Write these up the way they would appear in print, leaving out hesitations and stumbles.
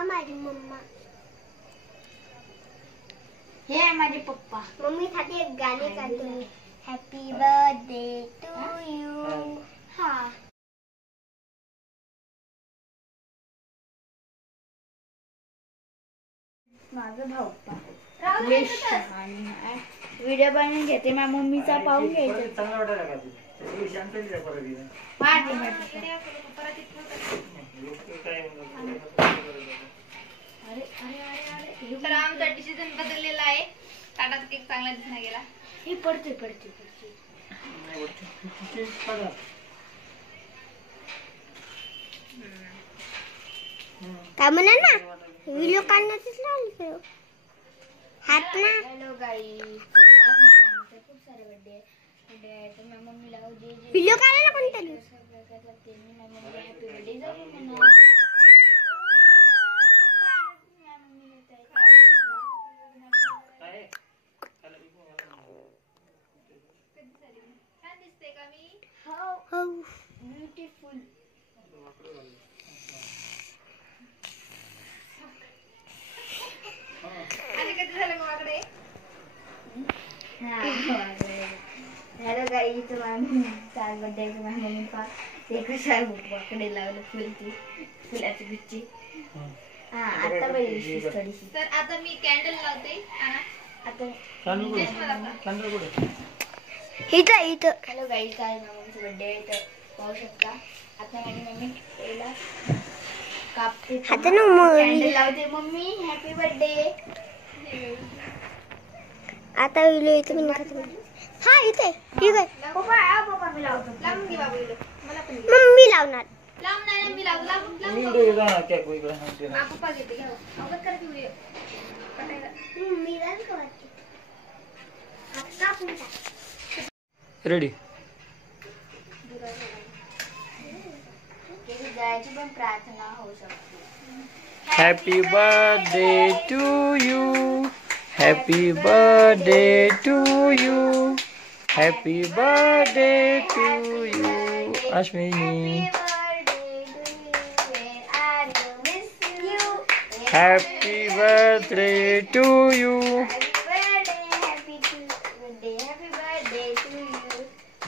पप्पा माझी मम्मा हे माझे पप्पा. मम्मी साठी एक गाणे गातो मी. Happy birthday to you. हा माझा भाऊ व्हिडिओ बनवून घेते. माझ्या मम्मीचा पाहून घ्यायचा. तर आमचा डिसिजन बदललेला आहे. ताटात केक चांगला दिसला गेला. हे पडते काय म्हणा ना व्हिडिओ काढण्यातच लागले हात ना. हॅलो गाईस, खूप सारे बर्थडे आहेत. तर माझ्या मम्मीला व्हिडिओ काढायला कोणतरी हॅपी बर्थडे जाऊ म्हणा. छान दिसते का मी? हो ब्युटिफुल. आणि कधी झालं गावाकडे? हॅलो गाईस, चार बर्थडे माझ्या मम्मी पा ते कशा वाकडे लावलं फुलाची गुच्ची. आता थोडीशी. तर आता मी कॅन्डल लावते. आता इथं हॅलो गाईस, आज माझ्या मम्मीचा बर्थडे आहे. तर पाहू शकता आता माझी मम्मी पहिला कापते. आता ना कॅन्डल लावते. Mummy happy birthday. आता व्हिडिओ इथे मी खातो. हा इथे ठीक आहे. पप्पा मी लावतो. लावून घे बाबू. मला पण मम्मी लावणार. लावून नाही मी लावू. लावून पप्पा घेते. घ्या अवगत करा व्हिडिओ पटायला. मी लावून करते. आता पुन्हा रेडी. जायची पण प्रार्थना होऊ शकते. Happy birthday to you. Happy birthday to you. Happy birthday to you. Ashwini happy birthday to you.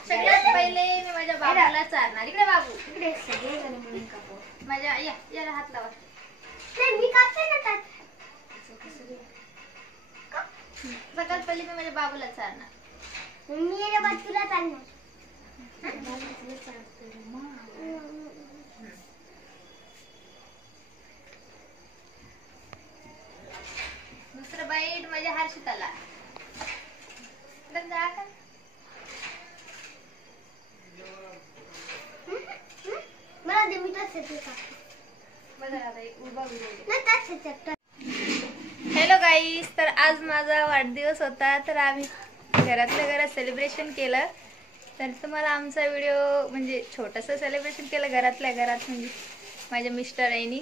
सगळ्यात पहिले मी माझ्या बाबूला चारणार. इकडे बाबू. इकडे सगळेजण मिळून कापू. माझ्या याला हात लावा. मी कापते ना त्यात. सगळ्यात पहिले मी माझ्या बाबूला चारणार. मी या बाजूला चालणार. दुसरं बाईट माझ्या हर्षिताला. जा का मला दे मी त्यात हॅलो गाईस, तर आज माझा वाढदिवस होता. तर आम्ही घरातल्या घरात सेलिब्रेशन केलं. तर तुम्हाला आमचा व्हिडिओ म्हणजे छोटंसं सेलिब्रेशन केलं घरातल्या घरात, म्हणजे माझ्या मिस्टर यांनी.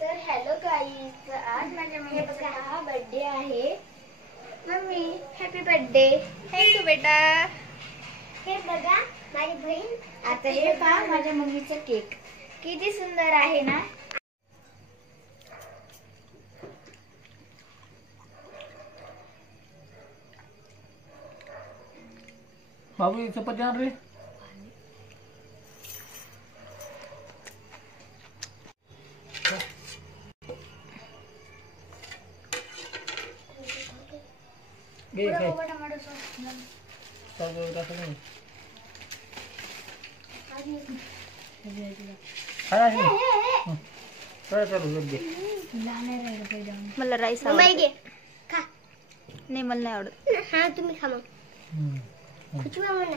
तर हॅलो गाईस, आज माझ्या मम्मीचा हा बर्थडे आहे. Mummy happy birthday. थँक्यू बेटा. हे बघा माझी बहीण. आता हे पहा माझ्या मम्मीचा केक किती सुंदर आहे ना. बाबू चपाती आण रे. टमाटो सॉस मला राईस घे खा. नाही, मला नाही आवडत. हा तुम्ही खा मग. कुछ म्हणा